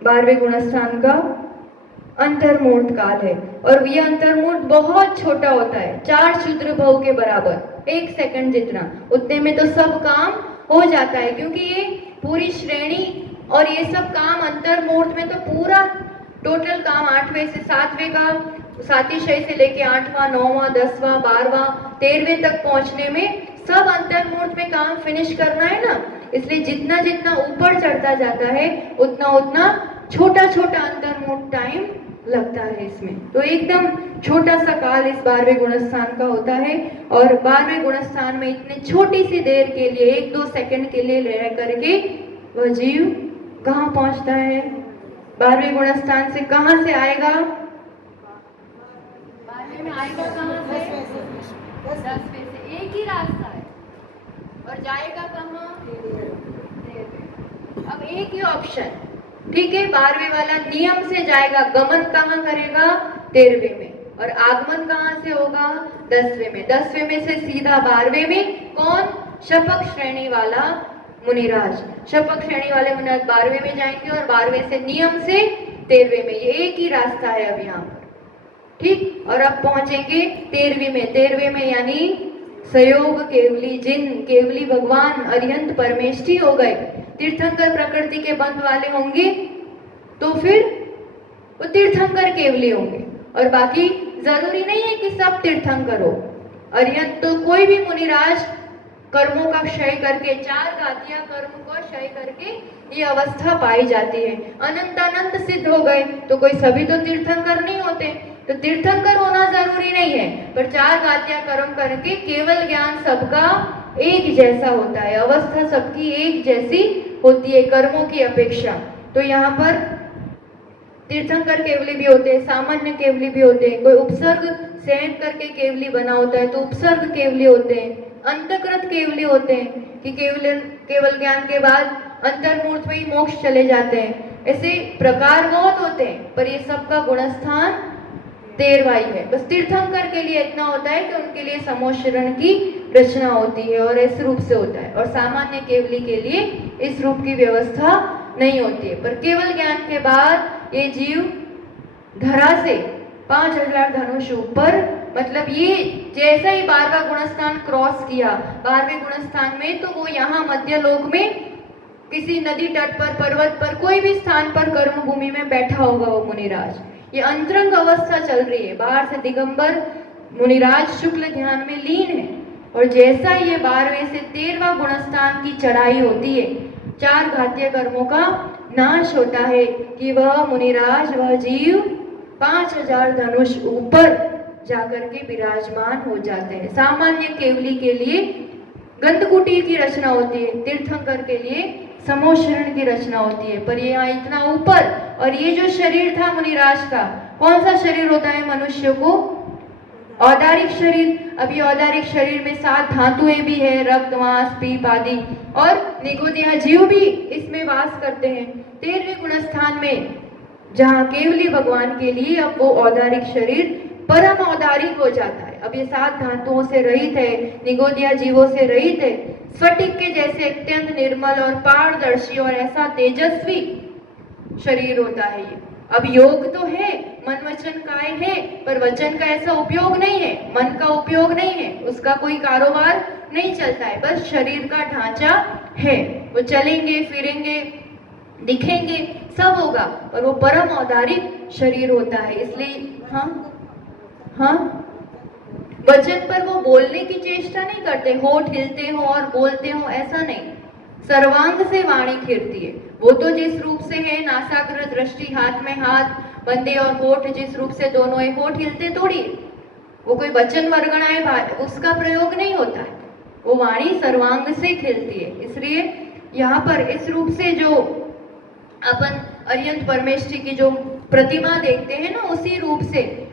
12वें गुणस्थान का अंतर्मूर्त काल है, और यह अंतर्मूर्त बहुत छोटा होता है, 4 क्षुद्र भव के बराबर, 1 सेकंड जितना, उतने में तो सब काम हो जाता है। क्योंकि ये पूरी श्रेणी और ये सब काम अंतर्मूर्त में तो पूरा टोटल काम 8वें से 7वें का, सातिशय से लेके 8वां, 9वां, 10वां, 12वां, 13वें तक पहुंचने में सब अंतर्मूर्त में काम फिनिश करना है ना। इसलिए जितना जितना ऊपर चढ़ता जाता है उतना उतना छोटा छोटा अंतर्मूर्त टाइम लगता है इसमें। तो एकदम छोटा सा काल इस 12वें गुणस्थान का होता है। और 12वें गुणस्थान में इतने छोटी सी देर के लिए, 1-2 सेकंड के लिए रह करके वह जीव कहाँ पहुंचता है, 12वें गुणस्थान से कहाँ से आएगा, में आएगा कहाँ से? 10वें से। एक ही रास्ता है और जाएगा कहाँ? 13वें। अब एक ही ऑप्शन, ठीक है, 12वें वाला नियम से जाएगा, गमन कहाँ करेगा? 13वें में, और आगमन कहाँ से होगा? 10वें में। 10वें में से सीधा 12वें में। कौन? शपक श्रेणी वाला मुनिराज। शपक श्रेणी वाले मुनिराज 12वें में जाएंगे और 12वें से नियम से 13वें में। ये एक ही रास्ता है अब यहाँ पर, ठीक। और अब पहुंचेंगे 13वीं में। 13वें में यानी सयोग केवली जिन, केवली भगवान अरिहंत परमेष्ठी हो गए। तीर्थंकर प्रकृति के बंध वाले होंगे तो फिर वो तीर्थंकर केवली होंगे, और बाकी जरूरी नहीं है कि सब तीर्थंकर हो। अरिहंत तो कोई भी मुनिराज कर्मों का क्षय करके, 4 घातिया कर्म को क्षय करके ये अवस्था पाई जाती है। अनंत अनंत सिद्ध हो गए तो कोई सभी तो तीर्थंकर नहीं होते, तो तीर्थंकर होना जरूरी नहीं है, पर 4 घातिया कर्म करके केवल ज्ञान सबका एक जैसा होता है, अवस्था सबकी एक जैसी होती है कर्मों की अपेक्षा। तो यहाँ पर तीर्थंकर केवली भी होते हैं, सामान्य केवली भी होते हैं, कोई उपसर्ग सहन करके केवली बना होता है तो उपसर्ग केवली होते हैं, अंतकृत केवली होते हैं कि केवल ज्ञान के बाद अंतर्मूर्त में ही मोक्ष चले जाते हैं। ऐसे प्रकार बहुत होते हैं, पर ये सबका गुणस्थान 13वां ही है। बस तीर्थंकर के लिए इतना होता है कि उनके लिए समोशरण की रचना होती है और इस रूप से होता है, और सामान्य केवली के लिए इस रूप की व्यवस्था नहीं होती है। पर केवल ज्ञान के बाद ये जीव धरा से 5000 धनुष ऊपर, मतलब ये जैसा ही 12वां गुणस्थान क्रॉस किया, 12वें गुणस्थान में, तो वो यहाँ मध्य लोक में किसी नदी तट पर, पर्वत पर, कोई भी स्थान पर कर्म भूमि में बैठा होगा वो मुनिराज। ये अंतरंग अवस्था चल रही है, बाहर से दिगंबर मुनिराज शुक्ल ध्यान में लीन है, और जैसा ये 12वें से 13वां गुणस्थान की चढ़ाई होती है, 4 घातीय कर्मों का नाश होता है कि वह मुनिराज, वह जीव 5000 धनुष ऊपर जाकर के विराजमान हो जाते हैं। सामान्य केवली के लिए गंधकुटी की रचना होती है, तीर्थंकर के लिए समोशरण की रचना होती है, पर ये यहाँ इतना ऊपर। और ये जो शरीर था मुनिराज का, कौन सा शरीर होता है मनुष्य को? औदारिक शरीर। अब ये औदारिक शरीर में 7 धातुएं भी है, रक्त, मांस, पीप आदि, और निगोदिया जीव भी इसमें वास करते हैं। 13वें गुणस्थान में जहाँ केवली भगवान के लिए अब वो औदारिक शरीर परम औदारिक हो जाता है। अब ये 7 धातुओं से रहित है, निगोदिया जीवों से रहित है, स्फटिक के जैसे अत्यंत निर्मल और पारदर्शी और ऐसा तेजस्वी शरीर होता है ये। अब योग तो है, मन वचन काय है, पर वचन का ऐसा उपयोग नहीं है, मन का उपयोग नहीं है, उसका कोई कारोबार नहीं चलता है, बस शरीर का ढांचा है। वो चलेंगे, फिरेंगे, दिखेंगे, सब होगा, पर वो परम औदारिक शरीर होता है। इसलिए हाँ, वचन पर वो बोलने की चेष्टा नहीं करते, होठ हिलते हो और बोलते हो, ऐसा नहीं, सर्वांग से वाणी खिरती है। वो तो जिस रूप से है, नासाग्र दृष्टि, हाथ में हाथ बंदे और होठ जिस रूप से दोनों है, होठ हिलते थोड़ी, वो कोई वचन वर्गणाएं उसका प्रयोग नहीं होता है, वो वाणी सर्वांग से खिलती है। इसलिए यहाँ पर इस रूप से जो अपन अरिहंत परमेष्ठी की जो प्रतिमा देखते हैं ना, उसी रूप से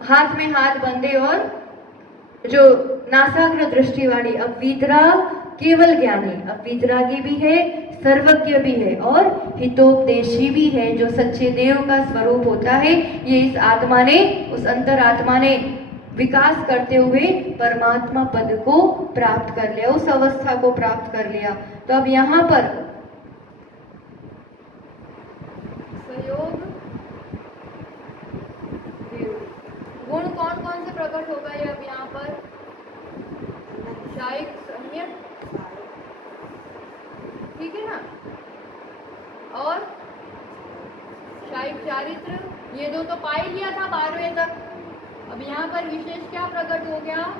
हाथ में हाथ बंधे और जो नासाग्र दृष्टि वाली, अब वीतराग केवल ज्ञानी, अब वीतरागी भी है, सर्वज्ञ भी है और हितोपदेशी भी है, जो सच्चे देव का स्वरूप होता है। ये इस आत्मा ने, उस अंतरात्मा ने विकास करते हुए परमात्मा पद को प्राप्त कर लिया, उस अवस्था को प्राप्त कर लिया। तो अब यहाँ पर सहयोग गुण कौन कौन से प्रकट हो गए? अब यहाँ पर शायिक संयम, ठीक है ना, और शायिक चारित्र, ये दो तो पा ही लिया था 12वें तक। अब यहाँ पर विशेष क्या प्रकट हो गया?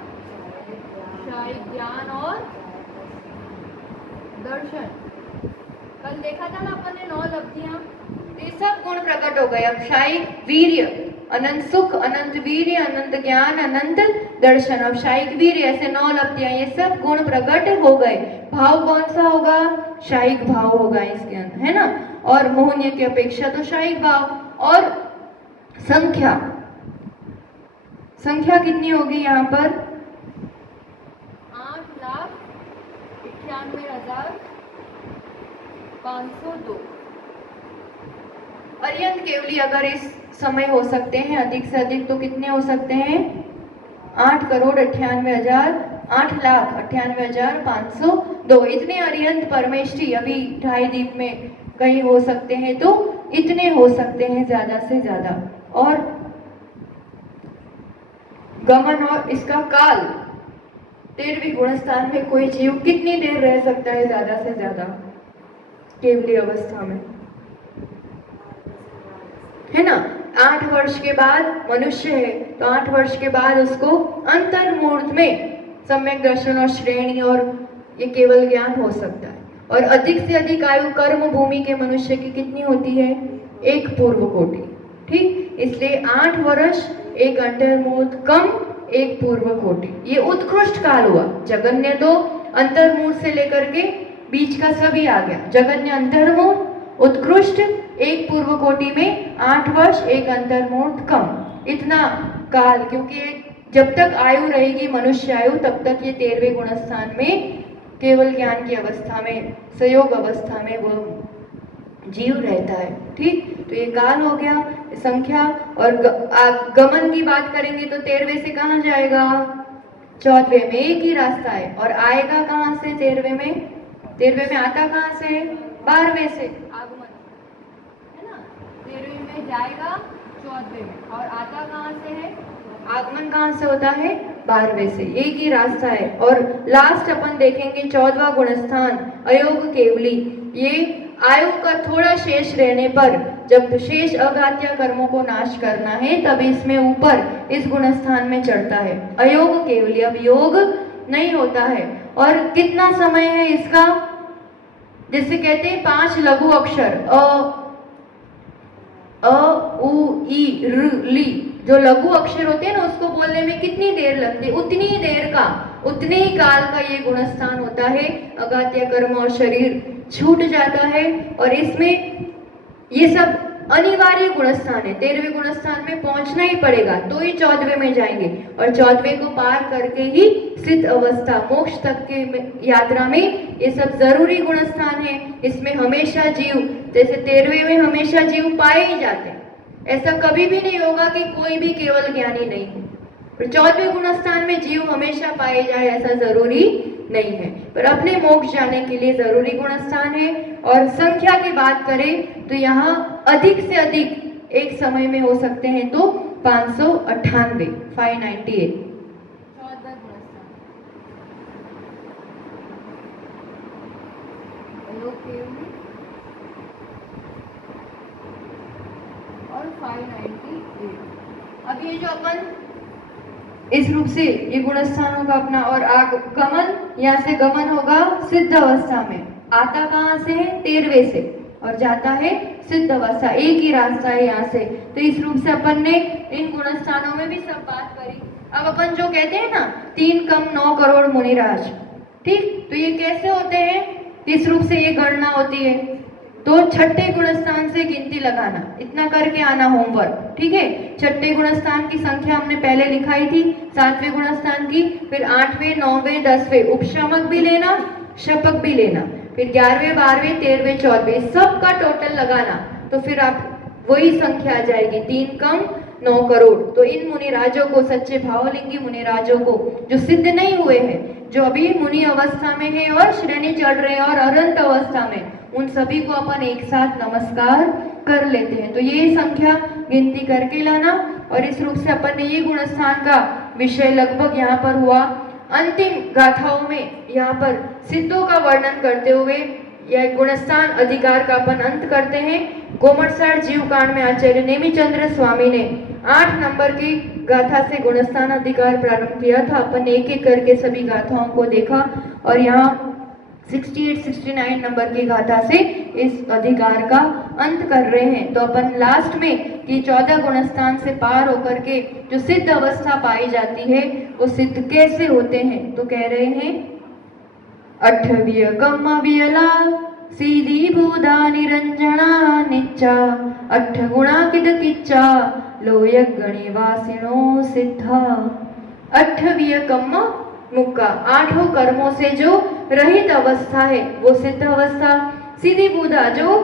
शायिक ज्ञान और दर्शन। कल देखा था ना अपन ने 9 लब्धियां, ये सब गुण प्रकट हो गए। अब शायिक वीर्य, अनंत सुख, अनंत वीर्य, अनंत ज्ञान, अनंत दर्शन। अब शायिक वीर्य, ऐसे 9 लब्धियां, ये सब गुण प्रकट हो गए। भाव कौन सा होगा? शायिक भाव होगा इसके अंदर, है ना, और मोहनीय की अपेक्षा तो शायिक भाव। और संख्या, संख्या कितनी होगी यहाँ पर? 8,98,502। अर्यंत केवली अगर इस समय हो सकते हैं अधिक से अधिक तो कितने हो सकते हैं? 8,98,502। इतने अर्यंत परमेष्ठी अभी ढाई दीप में कहीं हो सकते हैं, तो इतने हो सकते हैं ज्यादा से ज्यादा। और गमन और इसका काल 13वीं गुणस्थान में कोई जीव कितनी देर रह सकता है ज्यादा से ज्यादा केवली अवस्था में, है ना? 8 वर्ष के बाद मनुष्य है तो 8 वर्ष के बाद उसको अंतर्मूर्त में सम्यक दर्शन और श्रेणी और ये केवल ज्ञान हो सकता है। और अधिक से अधिक आयु कर्म भूमि के मनुष्य की कितनी होती है? 1 पूर्व कोटि। ठीक, इसलिए 8 वर्ष, 1 अंतर्मूर्त कम 1 पूर्व कोटि, ये उत्कृष्ट काल हुआ। जगन्य तो अंतर्मूर्त से लेकर के बीच का सभी आ गया। जगन्य अंतर्मूर्त, उत्कृष्ट 1 पूर्व कोटि में 8 वर्ष, 1 अंतर्मूर्त कम, इतना काल। क्योंकि जब तक आयु रहेगी मनुष्य आयु तब तक ये 13वें गुणस्थान में केवल ज्ञान की अवस्था में, संयोग अवस्था में वो जीव रहता है। ठीक, तो ये काल हो गया संख्या। और गमन की बात करेंगे तो 13वें से कहाँ जाएगा? 14वें में। एक ही रास्ता है। और आएगा कहाँ से 13वें में? 13वें में आता कहाँ से? 12वें से आगमन, है ना? 13वें में जाएगा 14वें में, और आता कहाँ से है? आगमन कहाँ से होता है? 12वें से। एक ही रास्ता है। और लास्ट अपन देखेंगे 14वां गुणस्थान अयोग केवली। ये आयु का थोड़ा शेष रहने पर, जब शेष अघात्य कर्मों को नाश करना है तब इसमें ऊपर इस गुणस्थान में चढ़ता है अयोग केवली। अब योग नहीं होता है। और कितना समय है इसका? जिसे कहते हैं 5 लघु अक्षर अ, उ, ई, र, ली, जो लघु अक्षर होते हैं ना उसको बोलने में कितनी देर लगती है? उतनी ही देर का, उतने ही काल का ये गुणस्थान होता है। अघात्य कर्म और शरीर छूट जाता है। और इसमें ये सब अनिवार्य गुणस्थान है। 13वें गुणस्थान में पहुंचना ही पड़ेगा तो ही 14वें में जाएंगे। और 14वें को पार करके ही सिद्ध अवस्था मोक्ष तक के यात्रा में ये सब जरूरी गुणस्थान है। इसमें हमेशा जीव, जैसे 13वें में हमेशा जीव पाए ही जाते हैं, ऐसा कभी भी नहीं होगा कि कोई भी केवल ज्ञानी नहीं है। 14वें गुणस्थान में जीव हमेशा पाए जाए ऐसा जरूरी नहीं है, पर अपने मोक्ष जाने के लिए जरूरी गुणस्थान है। और संख्या की बात करें तो यहाँ अधिक से अधिक एक समय में हो सकते हैं तो 598, 598 और 598। अब ये जो अपन इस रूप से ये गुणस्थानों का अपना और आगमन, यहाँ से गमन होगा सिद्ध अवस्था में। आता कहाँ से है? 13वें से, और जाता है सिद्ध अवस्था। एक ही रास्ता है यहाँ से। तो इस रूप से अपन ने इन गुणस्थानों में भी सब बात करी। अब अपन जो कहते हैं ना 3 कम 9 करोड़ मुनिराज, ठीक, तो ये कैसे होते हैं? किस रूप से ये गणना होती है? तो छठे गुणस्थान से गिनती लगाना, इतना करके आना होमवर्क, ठीक है? छठे गुणस्थान की संख्या हमने पहले लिखाई थी, 7वें गुणस्थान की, फिर 8वें 9वें 10वें उपशमक भी लेना, शपक भी लेना, फिर 11वें 12वें 13वें 14वें सबका टोटल लगाना, तो फिर आप वही संख्या आ जाएगी 3 कम 9 करोड़। तो इन मुनिराजों को, सच्चे भावलिंगी मुनिराजों को जो सिद्ध नहीं हुए हैं, जो अभी मुनि अवस्था में है और श्रेणी चढ़ रहे हैं और अनंत अवस्था में, उन सभी को अपन एक साथ नमस्कार कर लेते हैं। तो ये संख्या गिनती करके लाना। और इस रूप से अपन ने ये गुणस्थान का विषय लगभग यहाँ पर हुआ। अंतिम गाथाओं में यहाँ पर सिद्धों का वर्णन करते हुए यह गुणस्थान अधिकार का अपन अंत करते हैं। गोमटसार जीवकांड में आचार्य नेमिचंद्र स्वामी ने 8 नंबर की गाथा से गुणस्थान अधिकार प्रारंभ किया था। अपन एक एक करके सभी गाथाओं को देखा और यहाँ 68-69 नंबर की गाथा से इस अधिकार का अंत कर रहे हैं। तो अपन लास्ट में कि 14 गुणस्थान से पार होकर के जो सिद्ध अवस्था पाई जाती है वो सिद्ध कैसे होते हैं, तो कह रहे हैं 8वीं कम्मवियला सीधी भूदा निरंजना निच्चा 8 गुणा किद किच्चा लोयक गणिवासिनो सिद्धा। 8वीं कम्म मुक्का, 8 कर्मों से जो रहित अवस्था है वो सिद्ध अवस्था। सीधी बुधा जो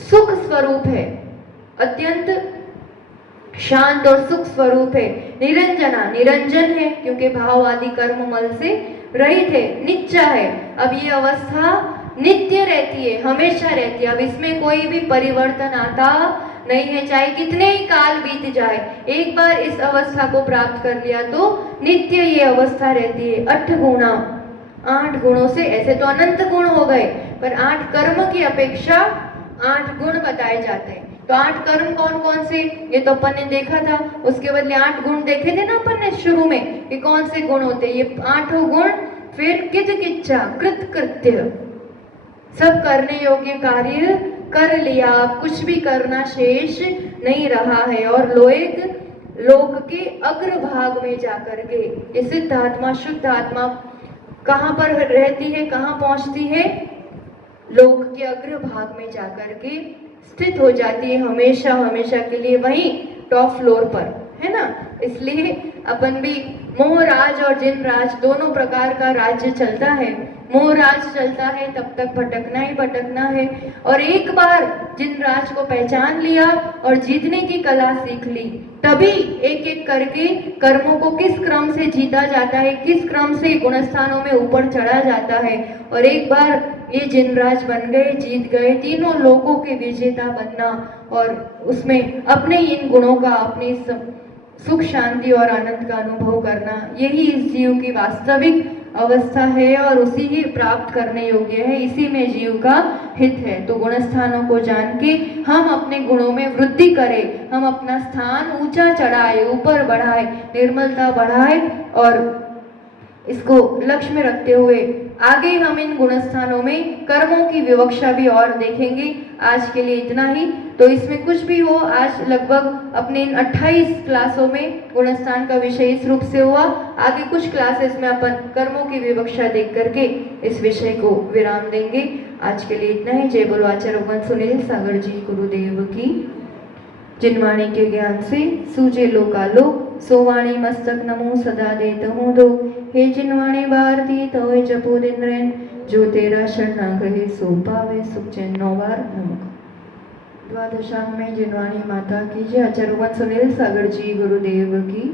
सुख स्वरूप है, अत्यंत शांत और सुख स्वरूप है। निरंजना, निरंजन है क्योंकि भाव आदि कर्म मल से रहित है। नित्या है, अब ये अवस्था नित्य रहती है, हमेशा रहती है। अब इसमें कोई भी परिवर्तन आता नहीं है, चाहे कितने ही काल बीत जाए। एक बार इस अवस्था को प्राप्त कर लिया तो नित्य ये अवस्था रहती है। 8 गुणा, 8 गुणों से, ऐसे तो अनंत गुण हो गए पर 8 कर्म की अपेक्षा 8 गुण बताए जाते हैं। तो 8 कर्म कौन कौन से, ये तो अपन ने देखा था। उसके बदले 8 गुण देखे थे ना अपन ने शुरू में कि कौन से गुण होते हैं। ये 8 गुण, फिर किच किच्चा, कृत कृत्य, सब करने योग्य कार्य कर लिया, अब कुछ भी करना शेष नहीं रहा है। और लोक लोक के अग्रभाग में जाकर के ये सिद्ध आत्मा, शुद्ध आत्मा कहाँ पर रहती है, कहाँ पहुंचती है? लोक के अग्रभाग में जाकर के स्थित हो जाती है, हमेशा हमेशा के लिए वहीं टॉप फ्लोर पर, है ना। इसलिए अपन भी मोहराज और जिनराज दोनों प्रकार का राज्य चलता है। मोहराज चलता है तब तक भटकना ही भटकना है, और एक बार जिनराज को पहचान लिया और जीतने की कला सीख ली, तभी एक एक करके कर्मों को किस क्रम से जीता जाता है, किस क्रम से गुणस्थानों में ऊपर चढ़ा जाता है। और एक बार ये जिनराज बन गए, जीत गए, तीनों लोकों के विजेता बनना, और उसमें अपने इन गुणों का, अपनी सुख शांति और आनंद का अनुभव करना, यही इस जीव की वास्तविक अवस्था है और उसी ही प्राप्त करने योग्य है। इसी में जीव का हित है। तो गुणस्थानों को जान के हम अपने गुणों में वृद्धि करें, हम अपना स्थान ऊंचा चढ़ाए, ऊपर बढ़ाए, निर्मलता बढ़ाए, और इसको लक्ष्य में रखते हुए आगे हम इन गुणस्थानों में कर्मों की विवक्षा भी और देखेंगे। आज के लिए इतना ही। तो इसमें कुछ भी हो, आज लगभग अपने इन 28 क्लासों में गुणस्थान का विषय इस रूप से हुआ। आगे कुछ क्लासेस में अपन कर्मों की विवक्षा देख करके इस विषय को विराम देंगे। आज के लिए इतना ही। जय बोलो आचार्य भगवान सुनील सागर जी गुरुदेव की। जिनवाणी के ज्ञान से सूझे लोकालोक, सोवाणी मस्तक नमो सदा देत हूँ दो। हे जिनवाणी भारती तोय जपो दिन रैन, जो तेरा शरणागृह सो पावे सुख चैन। 9 बार नमः। द्वादशांग में जिनवाणी माता की जय। आचार्य भगवान सुनील सागर जी गुरुदेव की।